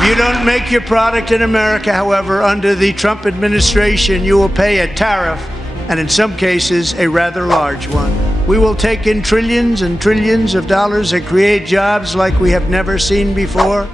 If you don't make your product in America, however, under the Trump administration, you will pay a tariff, and in some cases, a rather large one. We will take in trillions and trillions of dollars and create jobs like we have never seen before.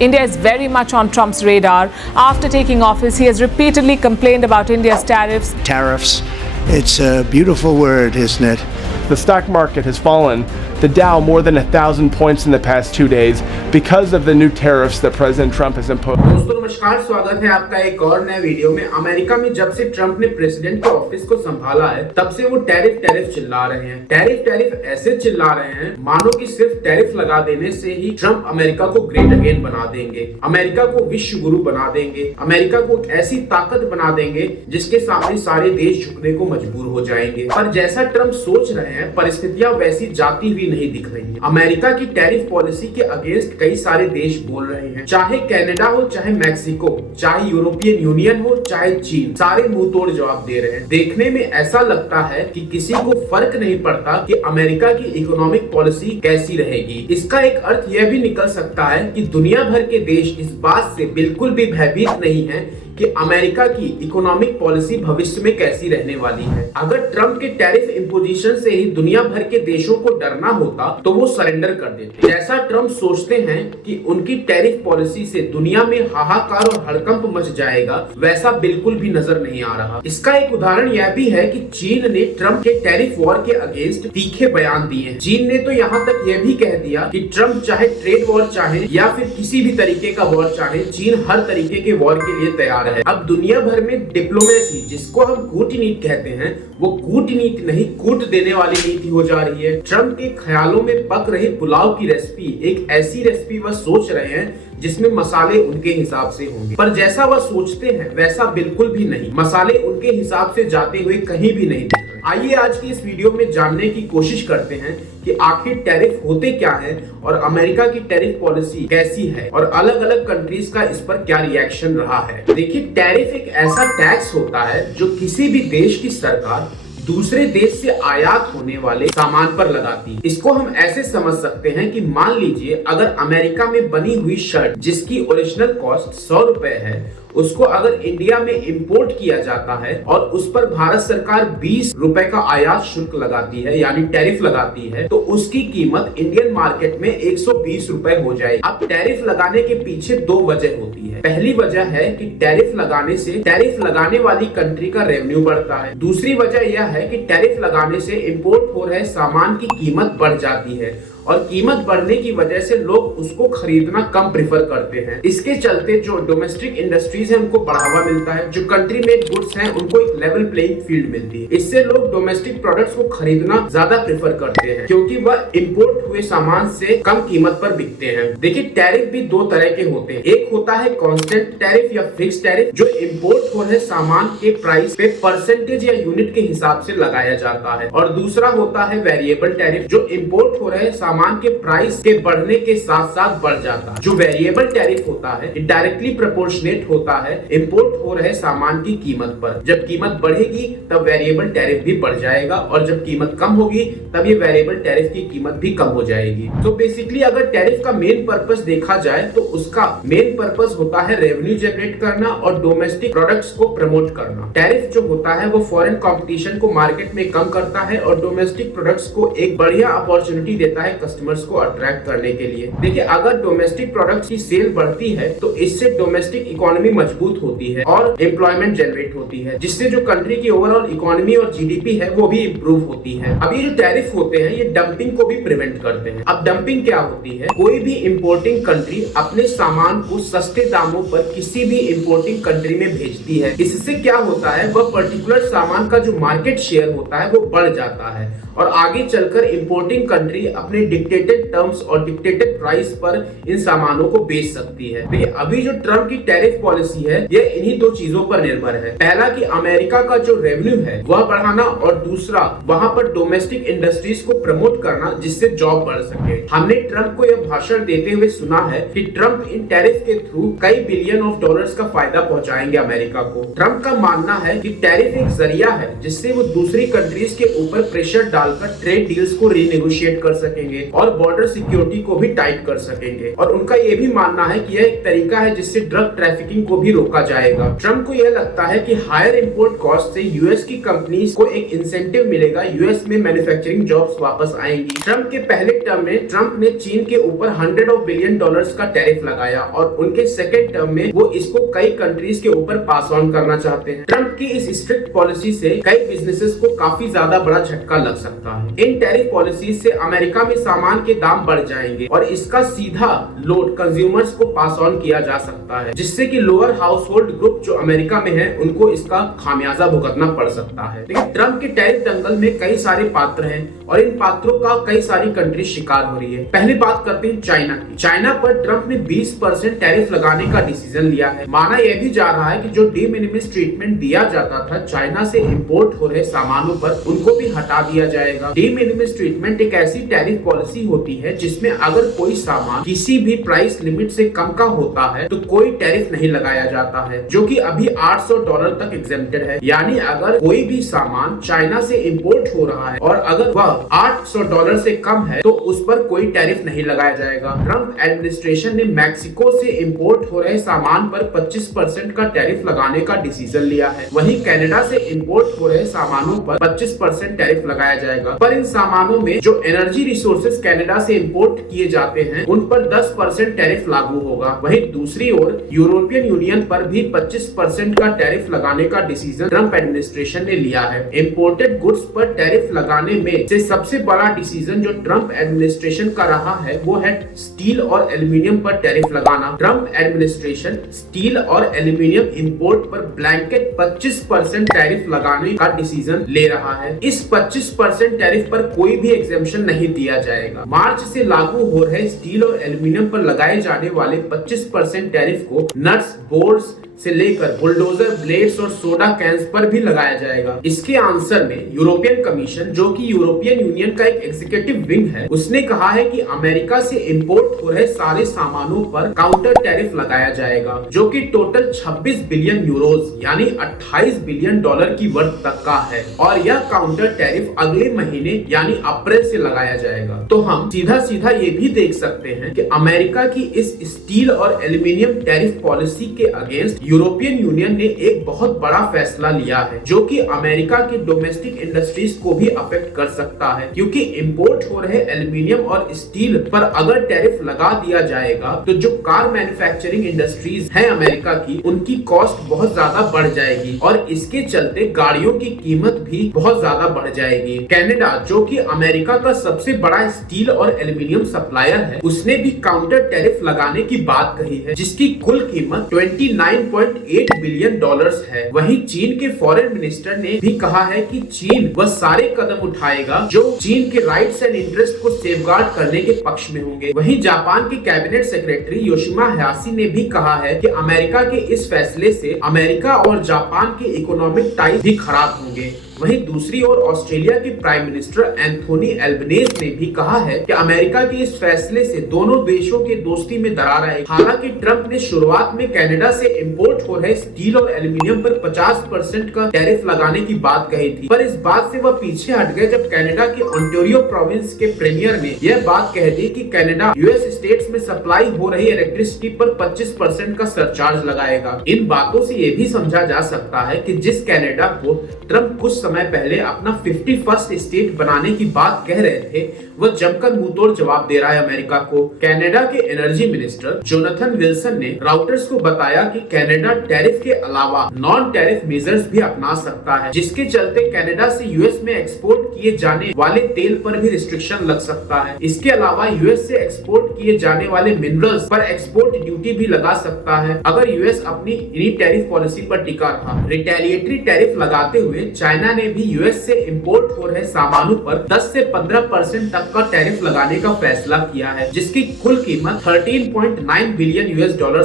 India is very much on Trump's radar. After taking office, he has repeatedly complained about India's tariffs. Tariffs, it's a beautiful word, isn't it? The stock market has fallen, the Dow more than 1,000 points in the past 2 days because of the new tariffs that President Trump has imposed. दोस्तों नमस्कार, स्वागत है आपका एक और नए video में। America में जब से ट्रंप ने प्रेसिडेंट के ऑफिस को संभाला है, तब से वो टैरिफ चिल्ला रहे हैं। टैरिफ ऐसे चिल्ला रहे हैं मानो कि सिर्फ टैरिफ लगा देने से ही ट्रंप अमेरिका को ग्रेट अगेन बना देंगे, अमेरिका को विश्व गुरु बना देंगे, अमेरिका को एक ऐसी ताकत बना देंगे जिसके सामने सारे देश झुकने को मजबूर हो जाएंगे। पर जैसा ट्रंप सोच रहे हैं, परिस्थितियां वैसी जाती हुई नहीं दिख रही हैं। अमेरिका की टैरिफ पॉलिसी के अगेंस्ट कई सारे देश बोल रहे हैं, चाहे कनाडा हो, चाहे मैक्सिको, चाहे यूरोपियन यूनियन हो, चाहे चीन, सारे मुंह तोड़ जवाब दे रहे हैं। देखने में ऐसा लगता है कि किसी को फर्क नहीं पड़ता कि अमेरिका की इकोनॉमिक पॉलिसी कैसी रहेगी। इसका एक अर्थ यह भी निकल सकता है कि दुनिया भर के देश इस बात से बिल्कुल भी भयभीत नहीं है कि अमेरिका की इकोनॉमिक पॉलिसी भविष्य में कैसी रहने वाली है। अगर ट्रंप के टैरिफ इंपोजिशन से ही दुनिया भर के देशों को डरना होता तो वो सरेंडर कर देते। जैसा ट्रंप सोचते हैं कि उनकी टैरिफ पॉलिसी से दुनिया में हाहाकार और हड़कंप मच जाएगा, वैसा बिल्कुल भी नजर नहीं आ रहा। इसका एक उदाहरण यह भी है कि चीन ने ट्रंप के टैरिफ वॉर के अगेंस्ट तीखे बयान दिए। चीन ने तो यहाँ तक यह भी कह दिया कि ट्रंप चाहे ट्रेड वॉर चाहे या फिर किसी भी तरीके का वॉर चाहे, चीन हर तरीके के वॉर के लिए तैयार है। अब दुनिया भर में डिप्लोमेसी, जिसको हम कूटनीति कहते हैं, वो कूटनीति नहीं कूट देने वाली नीति हो जा रही है। ट्रंप के ख्यालों में पक रही पुलाव की रेसिपी एक ऐसी रेसिपी वह सोच रहे हैं जिसमें मसाले उनके हिसाब से होंगे, पर जैसा वह सोचते हैं वैसा बिल्कुल भी नहीं। मसाले उनके हिसाब से जाते हुए कहीं भी नहीं दिख रहे। आइए आज की इस वीडियो में जानने की कोशिश करते हैं कि आखिर टैरिफ होते क्या है और अमेरिका की टैरिफ पॉलिसी कैसी है और अलग अलग कंट्रीज का इस पर क्या रिएक्शन रहा है। देखिए, टैरिफ एक ऐसा टैक्स होता है जो किसी भी देश की सरकार दूसरे देश से आयात होने वाले सामान पर लगाती है। इसको हम ऐसे समझ सकते हैं कि मान लीजिए अगर अमेरिका में बनी हुई शर्ट जिसकी ओरिजिनल कॉस्ट 100 रुपए है, उसको अगर इंडिया में इंपोर्ट किया जाता है और उस पर भारत सरकार 20 रुपए का आयात शुल्क लगाती है, यानी टैरिफ लगाती है, तो उसकी कीमत इंडियन मार्केट में 120 रुपए हो जाएगी। अब टैरिफ लगाने के पीछे दो वजह होती है। पहली वजह है कि टैरिफ लगाने से टैरिफ लगाने वाली कंट्री का रेवेन्यू बढ़ता है। दूसरी वजह यह है कि टैरिफ लगाने से इंपोर्ट हो रहे सामान की कीमत बढ़ जाती है और कीमत बढ़ने की वजह से लोग उसको खरीदना कम प्रेफर करते हैं। इसके चलते जो डोमेस्टिक इंडस्ट्रीज है उनको बढ़ावा मिलता है, जो कंट्री मेड गुड्स हैं उनको एक लेवल प्लेइंग फील्ड मिलती है। इससे लोग डोमेस्टिक प्रोडक्ट्स को खरीदना ज्यादा प्रेफर करते हैं क्योंकि वह इंपोर्ट हुए सामान से कम कीमत पर बिकते हैं। देखिए, टैरिफ भी दो तरह के होते हैं। एक होता है कांस्टेंट टैरिफ या फिक्स टैरिफ, जो इंपोर्ट हो रहे सामान के प्राइस पे परसेंटेज या यूनिट के हिसाब से लगाया जाता है, और दूसरा होता है वेरिएबल टैरिफ, जो इंपोर्ट हो रहे सामान के प्राइस के बढ़ने के साथ साथ बढ़ जाता है। जो वेरिएबल टैरिफ होता है डायरेक्टली प्रोपोर्शनेट होता है इंपोर्ट हो रहे सामान की कीमत पर। जब कीमत बढ़ेगी तब वेरिएबल टैरिफ भी बढ़ जाएगा और जब कीमत कम होगी तब ये वेरिएबल टैरिफ की कीमत भी कम हो जाएगी। तो बेसिकली अगर टैरिफ का मेन पर्पस देखा जाए तो उसका मेन पर्पस होता है रेवेन्यू जनरेट करना और डोमेस्टिक प्रोडक्ट्स को प्रमोट करना। टैरिफ जो होता है वो फॉरेन कंपटीशन को मार्केट में कम करता है और डोमेस्टिक प्रोडक्ट्स को एक बढ़िया अपॉर्चुनिटी देता है कस्टमर्स को अट्रैक्ट करने के लिए। देखिए, अगर डोमेस्टिक प्रोडक्ट्स की सेल बढ़ती है तो इससे डोमेस्टिक इकोनॉमी मजबूत होती है और एम्प्लॉयमेंट जनरेट होती है, जिससे जो कंट्री की ओवरऑल इकोनॉमी और जीडीपी है वो भी इंप्रूव होती है। अब ये जो टैरिफ होते हैं ये डंपिंग को भी प्रिवेंट करते हैं। अब डंपिंग क्या होती है? कोई भी इंपोर्टिंग कंट्री अपने सामान को सस्ते दामों पर किसी भी इंपोर्टिंग कंट्री में भेजती है। इससे क्या होता है, वह पर्टिकुलर सामान का जो मार्केट शेयर होता है वो बढ़ जाता है और आगे चलकर इंपोर्टिंग कंट्री अपने डिक्टेटेड टर्म्स और डिक्टेटेड प्राइस पर इन सामानों को बेच सकती है। देखिए, अभी जो ट्रम्प की टैरिफ पॉलिसी है यह इन्हीं दो चीजों पर निर्भर है। पहला कि अमेरिका का जो रेवेन्यू है वह बढ़ाना और दूसरा वहां पर डोमेस्टिक इंडस्ट्रीज को प्रमोट करना जिससे जॉब बढ़ सके। हमने ट्रम्प को यह भाषण देते हुए सुना है कि ट्रम्प इन टैरिफ के थ्रू कई बिलियन ऑफ डॉलर्स का फायदा पहुंचाएंगे अमेरिका को। ट्रम्प का मानना है कि टैरिफ एक जरिया है जिससे वो दूसरी कंट्रीज के ऊपर प्रेशर डालकर ट्रेड डील्स को रीनेगोशिएट कर सकेंगे। सकेंगे और बॉर्डर सिक्योरिटी को भी टाइट कर सकेंगे। और उनका ये भी मानना है कि यह एक तरीका है जिससे ड्रग ट्रैफिकिंग को भी रोका जाएगा। ट्रम्प को यह लगता है कि हायर इंपोर्ट कॉस्ट से यूएस की कंपनीज को एक इंसेंटिव मिलेगा, यूएस में मैन्युफैक्चरिंग जॉब्स वापस आएंगी। ट्रम्प के पहले टर्म में ट्रम्प ने चीन के ऊपर $100 बिलियन का टैरिफ लगाया और उनके सेकेंड टर्म में वो इसको कई कंट्रीज के ऊपर पास ऑन करना चाहते हैं। ट्रम्प की इस स्ट्रिक्ट पॉलिसी से कई बिजनेसेस को काफी ज्यादा बड़ा झटका लग सकता है। इन टैरिफ पॉलिसी से अमेरिका में सामान के दाम बढ़ जाएंगे और इसका सीधा लोड कंज्यूमर्स को पास ऑन किया जा सकता है, जिससे कि लोअर हाउस होल्ड ग्रुप जो अमेरिका में है उनको इसका खामियाजा भुगतना पड़ सकता है। लेकिन ट्रम्प के टैरिफ दंगल में कई सारे पात्र हैं और इन पात्रों का कई सारी कंट्री शिकार हो रही है। पहली बात करते हैं चाइना की। चाइना पर ट्रम्प ने 20% टैरिफ लगाने का डिसीजन लिया है। माना यह भी जा रहा है कि जो डी मिनिमिस ट्रीटमेंट दिया जाता था चाइना से इंपोर्ट हो रहे सामानों पर, उनको भी हटा दिया जाएगा। डी मिनिमिस ट्रीटमेंट एक ऐसी टैरिफ पॉलिसी होती है जिसमें अगर कोई सामान किसी भी प्राइस लिमिट से कम का होता है तो कोई टैरिफ नहीं लगाया जाता है, जो कि अभी $800 तक एग्जेम्प्टेड है। यानी अगर कोई भी सामान चाइना से इंपोर्ट हो रहा है और अगर वह $800 से कम है तो उस पर कोई टैरिफ नहीं लगाया जाएगा। ट्रम्प एडमिनिस्ट्रेशन ने मैक्सिको से इंपोर्ट हो रहे सामान पर 25% का टैरिफ लगाने का डिसीजन लिया है। वहीं कनाडा से इंपोर्ट हो रहे सामानों पर 25% टैरिफ लगाया जाएगा। पर इन सामानों में जो एनर्जी रिसोर्सेज कनाडा से इंपोर्ट किए जाते हैं उन पर 10% टैरिफ लागू होगा। वहीं दूसरी ओर यूरोपियन यूनियन पर भी 25% का टैरिफ लगाने का डिसीजन ट्रम्प एडमिनिस्ट्रेशन ने लिया है। इंपोर्टेड गुड्स पर टैरिफ लगाने में से सबसे बड़ा डिसीजन जो ट्रम्प एडमिनिस्ट्रेशन का रहा है वो है स्टील और एल्यूमिनियम पर टैरिफ लगाना। ट्रम्प एडमिनिस्ट्रेशन स्टील और एल्यूमिनियम इंपोर्ट पर ब्लैंकेट 25% टैरिफ लगाने का डिसीजन ले रहा है। इस 25% टैरिफ पर कोई भी एग्जेम्पशन नहीं दिया जाएगा। मार्च से लागू हो रहे स्टील और एल्यूमिनियम पर लगाए जाने वाले 25% टैरिफ को नट्स, बोर्ड्स से लेकर बुलडोजर, ब्लेड्स और सोडा कैंस पर भी लगाया जाएगा। इसके आंसर में यूरोपियन कमीशन, जो कि यूरोपियन यूनियन का एक एग्जीक्यूटिव विंग है, उसने कहा है कि अमेरिका से इंपोर्ट हो रहे सारे सामानों पर काउंटर टैरिफ लगाया जाएगा, जो कि टोटल 26 बिलियन यूरोज यानी $28 बिलियन की वर्थ तक का है। और यह काउंटर टैरिफ अगले महीने यानी अप्रैल से लगाया जाएगा। तो हम सीधा सीधा ये भी देख सकते हैं कि अमेरिका की इस स्टील और एल्यूमिनियम टैरिफ पॉलिसी के अगेंस्ट यूरोपियन यूनियन ने एक बहुत बड़ा फैसला लिया है, जो कि अमेरिका की डोमेस्टिक इंडस्ट्रीज को भी अफेक्ट कर सकता है, क्योंकि इंपोर्ट हो रहे एल्यूमिनियम और स्टील पर अगर टैरिफ लगा दिया जाएगा तो जो कार मैन्युफैक्चरिंग इंडस्ट्रीज हैं अमेरिका की, उनकी कॉस्ट बहुत ज्यादा बढ़ जाएगी और इसके चलते गाड़ियों की कीमत भी बहुत ज्यादा बढ़ जाएगी। कनाडा, जो कि अमेरिका का सबसे बड़ा स्टील और एल्यूमिनियम सप्लायर है, उसने भी काउंटर टैरिफ लगाने की बात कही है, जिसकी कुल कीमत $29.8 बिलियन है। वहीं चीन के फॉरेन मिनिस्टर ने भी कहा है कि चीन वह सारे कदम उठाएगा जो चीन के राइट्स एंड इंटरेस्ट को सेफगार्ड करने के पक्ष में होंगे। वहीं जापान के कैबिनेट सेक्रेटरी योशिमा हायाशी ने भी कहा है कि अमेरिका के इस फैसले से अमेरिका और जापान के इकोनॉमिक टाइज भी खराब होंगे। वहीं दूसरी ओर ऑस्ट्रेलिया के प्राइम मिनिस्टर एंथोनी एल्बनीज ने भी कहा है कि अमेरिका के इस फैसले से दोनों देशों की दोस्ती में दरार आएगी। हालांकि ट्रंप ने शुरुआत में कनाडा से इंपोर्ट हो रहे स्टील और एल्यूमिनियम पर 50% का टैरिफ लगाने की बात कही थी, पर इस बात से वह पीछे हट गए जब कनाडा के ओंटारियो प्रोविंस के प्रीमियर ने यह बात कह दी कि कनाडा यूएस स्टेट्स में सप्लाई हो रही इलेक्ट्रिसिटी पर 25% का सरचार्ज लगाएगा। इन बातों से यह भी समझा जा सकता है कि जिस कनाडा को ट्रंप कुछ समय पहले अपना 51st स्टेट बनाने की बात कह रहे थे, वह जमकर मुंहतोड़ जवाब दे रहा है अमेरिका को। कनाडा के एनर्जी मिनिस्टर जोनाथन विल्सन ने राउटर्स को बताया कि कनाडा टैरिफ के अलावा नॉन टैरिफ मेजर्स भी अपना सकता है, जिसके चलते कनाडा से यूएस में एक्सपोर्ट किए जाने वाले तेल पर भी रिस्ट्रिक्शन लग सकता है। इसके अलावा यूएस से एक्सपोर्ट किए जाने वाले मिनरल्स पर एक्सपोर्ट ड्यूटी भी लगा सकता है अगर यूएस अपनी इन्हीं टैरिफ पॉलिसी पर टिका रहा। रिटेलिएटरी टैरिफ लगाते हुए चाइना ने भी यूएस से इंपोर्ट हो रहे सामानों पर 10 से 15% तक का टैरिफ लगाने का फैसला किया है, जिसकी कुल कीमत $13.9 बिलियन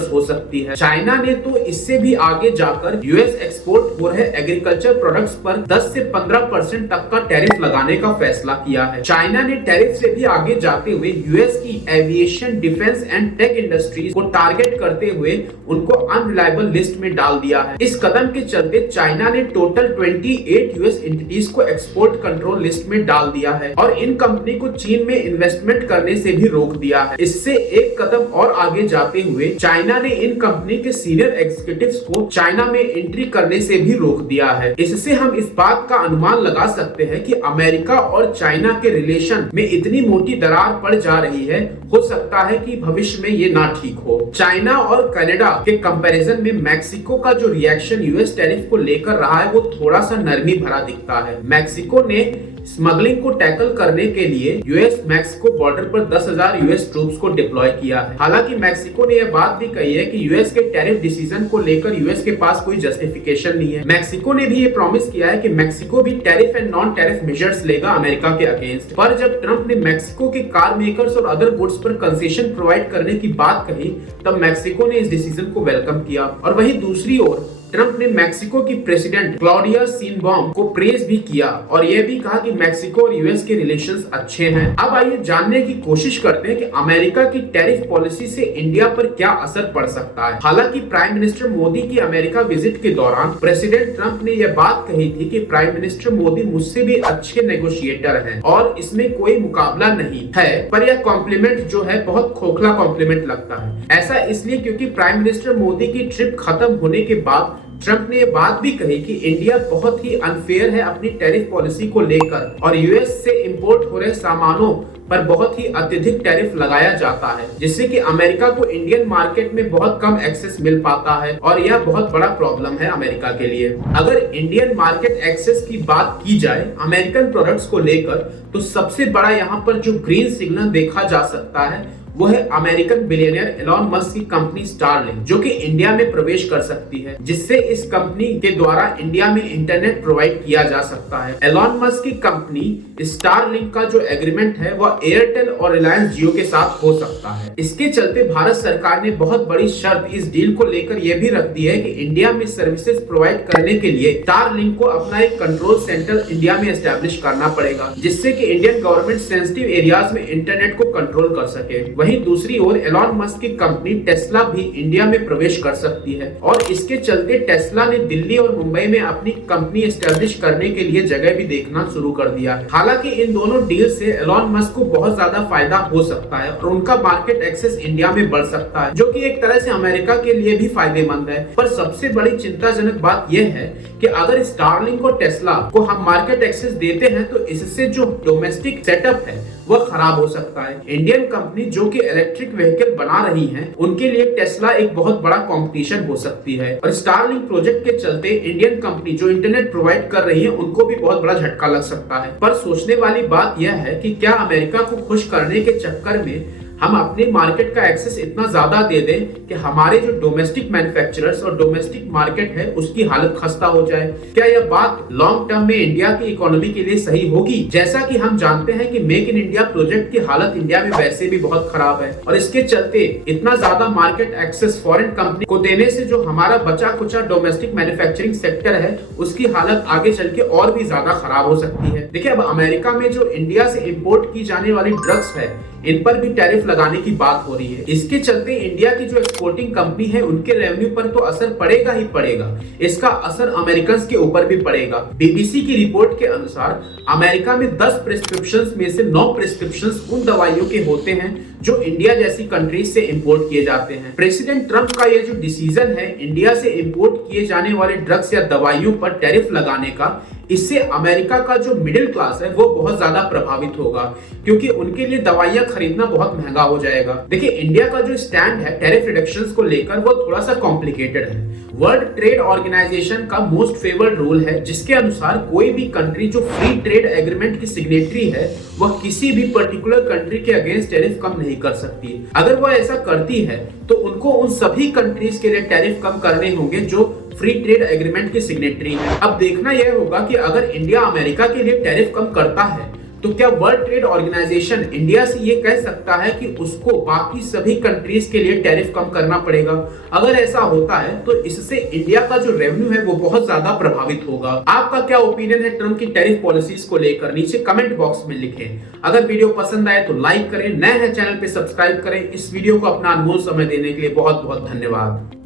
हो सकती है। चाइना ने तो इससे भी आगे जाकर यूएस एक्सपोर्ट हो रहे एग्रीकल्चर प्रोडक्ट्स पर 10 से 15% तक का टैरिफ लगाने का फैसला किया है। चाइना ने टैरिफ से भी आगे जाते हुए यूएस की aviation, defence and tech industries को टारगेट करते हुए उनको अनरिलायबल लिस्ट में डाल दिया है। इस कदम के चलते चाइना ने टोटल 28 यूएस एंटिटीज को एक्सपोर्ट कंट्रोल लिस्ट में डाल दिया है और इन कंपनी को चीन में इन्वेस्टमेंट करने से भी रोक दिया है। इससे एक कदम और आगे जाते हुए चाइना ने इन कंपनी के सीनियर एग्जीक्यूटिव्स को चाइना में एंट्री करने से भी रोक दिया है। इससे हम इस बात का अनुमान लगा सकते हैं कि अमेरिका और चाइना के रिलेशन में इतनी मोटी दरार पड़ जा रही है, हो सकता है कि भविष्य में ये ना ठीक हो। चाइना और कनाडा के कंपैरिजन में मैक्सिको का जो रिएक्शन यूएस टैरिफ को लेकर रहा है वो थोड़ा सा नरमी भरा दिखता है। मैक्सिको ने स्मगलिंग को टैकल करने के लिए यूएस मैक्सिको बॉर्डर पर 10,000 यूएस ट्रूप्स को डिप्लॉय किया है। हालांकि मैक्सिको ने यह बात भी कही है कि यूएस के टैरिफ डिसीजन को लेकर यूएस के पास कोई जस्टिफिकेशन नहीं है। मैक्सिको ने भी ये प्रॉमिस किया है कि मैक्सिको भी tariff and non tariff measures लेगा अमेरिका के अगेंस्ट। पर जब ट्रंप ने मैक्सिको के कार मेकर्स और अदर गुड्स पर कंसेशन प्रोवाइड करने की बात कही, तब मैक्सिको ने इस डिसीजन को वेलकम किया। और वहीं दूसरी ओर ट्रंप ने मैक्सिको की प्रेसिडेंट क्लॉडिया शेइनबाउम को प्रेज भी किया और यह भी कहा कि मैक्सिको और यूएस के रिलेशंस अच्छे हैं। अब आइए जानने की कोशिश करते हैं कि अमेरिका की टैरिफ पॉलिसी से इंडिया पर क्या असर पड़ सकता है। हालांकि प्राइम मिनिस्टर मोदी की अमेरिका विजिट के दौरान प्रेसिडेंट ट्रंप ने यह बात कही थी कि प्राइम मिनिस्टर मोदी मुझसे भी अच्छे नेगोशिएटर हैं और इसमें कोई मुकाबला नहीं है। पर यह कॉम्प्लीमेंट जो है बहुत खोखला कॉम्प्लीमेंट लगता है। ऐसा इसलिए क्योंकि प्राइम मिनिस्टर मोदी की ट्रिप खत्म होने के बाद ट्रंप ने यह बात भी कही कि इंडिया बहुत ही अनफेयर है अपनी टैरिफ पॉलिसी को लेकर और यूएस से इंपोर्ट हो रहे सामानों पर बहुत ही अत्यधिक टैरिफ लगाया जाता है, जिससे कि अमेरिका को इंडियन मार्केट में बहुत कम एक्सेस मिल पाता है और यह बहुत बड़ा प्रॉब्लम है अमेरिका के लिए। अगर इंडियन मार्केट एक्सेस की बात की जाए अमेरिकन प्रोडक्ट्स को लेकर, तो सबसे बड़ा यहाँ पर जो ग्रीन सिग्नल देखा जा सकता है वो है अमेरिकन बिलियनियर एलॉन मस्क की कंपनी स्टारलिंक, जो कि इंडिया में प्रवेश कर सकती है, जिससे इस कंपनी के द्वारा इंडिया में इंटरनेट प्रोवाइड किया जा सकता है। एलॉन मस्क की कंपनी स्टारलिंक का जो एग्रीमेंट है वह एयरटेल और रिलायंस जियो के साथ हो सकता है। इसके चलते भारत सरकार ने बहुत बड़ी शर्त इस डील को लेकर यह भी रख दी है कि इंडिया में सर्विसेज प्रोवाइड करने के लिए स्टारलिंक को अपना एक कंट्रोल सेंटर इंडिया में एस्टेब्लिश करना पड़ेगा, जिससे कि इंडियन गवर्नमेंट सेंसिटिव एरियाज में इंटरनेट को कंट्रोल कर सके। वहीं दूसरी ओर एलॉन मस्क की कंपनी टेस्ला भी इंडिया में प्रवेश कर सकती है और इसके चलते टेस्ला ने दिल्ली और मुंबई में अपनी कंपनी एस्टेब्लिश करने के लिए जगह भी देखना शुरू कर दिया है। हालांकि इन दोनों डील से एलॉन मस्क को बहुत ज्यादा फायदा हो सकता है और उनका मार्केट एक्सेस इंडिया में बढ़ सकता है, जो कि एक तरह से अमेरिका के लिए भी फायदेमंद है। पर सबसे बड़ी चिंताजनक बात यह है कि अगर स्टारलिंक और टेस्ला को हम मार्केट एक्सेस देते हैं तो इससे जो डोमेस्टिक सेटअप है वह खराब हो सकता है। इंडियन कंपनी जो कि इलेक्ट्रिक व्हीकल बना रही हैं, उनके लिए टेस्ला एक बहुत बड़ा कंपटीशन हो सकती है और स्टारलिंक प्रोजेक्ट के चलते इंडियन कंपनी जो इंटरनेट प्रोवाइड कर रही है उनको भी बहुत बड़ा झटका लग सकता है। पर सोचने वाली बात यह है कि क्या अमेरिका को खुश करने के चक्कर में हम अपने मार्केट का एक्सेस इतना ज्यादा दे दें कि हमारे जो डोमेस्टिक मैन्युफैक्चरर्स और डोमेस्टिक मार्केट है उसकी हालत खस्ता हो जाए। क्या यह बात लॉन्ग टर्म में इंडिया की इकोनॉमी के लिए सही होगी? जैसा कि हम जानते हैं कि मेक इन इंडिया प्रोजेक्ट की हालत इंडिया में वैसे भी बहुत खराब है और इसके चलते इतना ज्यादा मार्केट एक्सेस फॉरेन कंपनी को देने से जो हमारा बचा कुचा डोमेस्टिक मैन्युफैक्चरिंग सेक्टर है उसकी हालत आगे चल के और भी ज्यादा खराब हो सकती है। देखिए, अब अमेरिका में जो इंडिया से इम्पोर्ट की जाने वाली ड्रग्स है इन पर भी टैरिफ लगाने की बात हो रही है। इसके चलते इंडिया की जो एक्सपोर्टिंग कंपनी है उनके रेवेन्यू पर तो असर पड़ेगा ही पड़ेगा, इसका असर अमेरिकन के ऊपर भी पड़ेगा। बीबीसी की रिपोर्ट के अनुसार अमेरिका में 10 प्रिस्क्रिप्शंस में से 9 प्रिस्क्रिप्शंस उन दवाइयों के होते हैं जो इंडिया जैसी कंट्रीज से इंपोर्ट किए जाते हैं। प्रेसिडेंट ट्रंप का यह जो डिसीजन है इंडिया से इंपोर्ट किए जाने वाले ड्रग्स या दवाइयों पर टैरिफ लगाने का, इससे अमेरिका का जो मिडिल क्लास है वो बहुत ज्यादा प्रभावित होगा, क्योंकि उनके लिए दवाइयां खरीदना बहुत महंगा हो जाएगा। देखिए, इंडिया का जो स्टैंड है टैरिफ रिडक्शंस को लेकर वो थोड़ा सा कॉम्प्लिकेटेड है। वर्ल्ड ट्रेड ऑर्गेनाइजेशन का मोस्ट फेवर्ड रूल है जिसके अनुसार कोई भी कंट्री जो फ्री ट्रेड एग्रीमेंट की सिग्नेटरी है वह किसी भी पर्टिकुलर कंट्री के अगेंस्ट टैरिफ कम नहीं कर सकती। अगर वह ऐसा करती है तो उनको उन सभी कंट्रीज के लिए टैरिफ कम करने होंगे जो फ्री ट्रेड एग्रीमेंट की सिग्नेटरी है। अब देखना यह होगा कि अगर इंडिया अमेरिका के लिए टैरिफ कम करता है तो क्या वर्ल्ड ट्रेड ऑर्गेनाइजेशन इंडिया से ये कह सकता है कि उसको बाकी सभी कंट्रीज के लिए टैरिफ कम करना पड़ेगा? अगर ऐसा होता है तो इससे इंडिया का जो रेवेन्यू है वो बहुत ज्यादा प्रभावित होगा। आपका क्या ओपिनियन है ट्रंप की टैरिफ पॉलिसीज को लेकर? नीचे कमेंट बॉक्स में लिखें। अगर वीडियो पसंद आए तो लाइक करें, नए हैं चैनल पे सब्सक्राइब करें। इस वीडियो को अपना अनमोल समय देने के लिए बहुत बहुत धन्यवाद।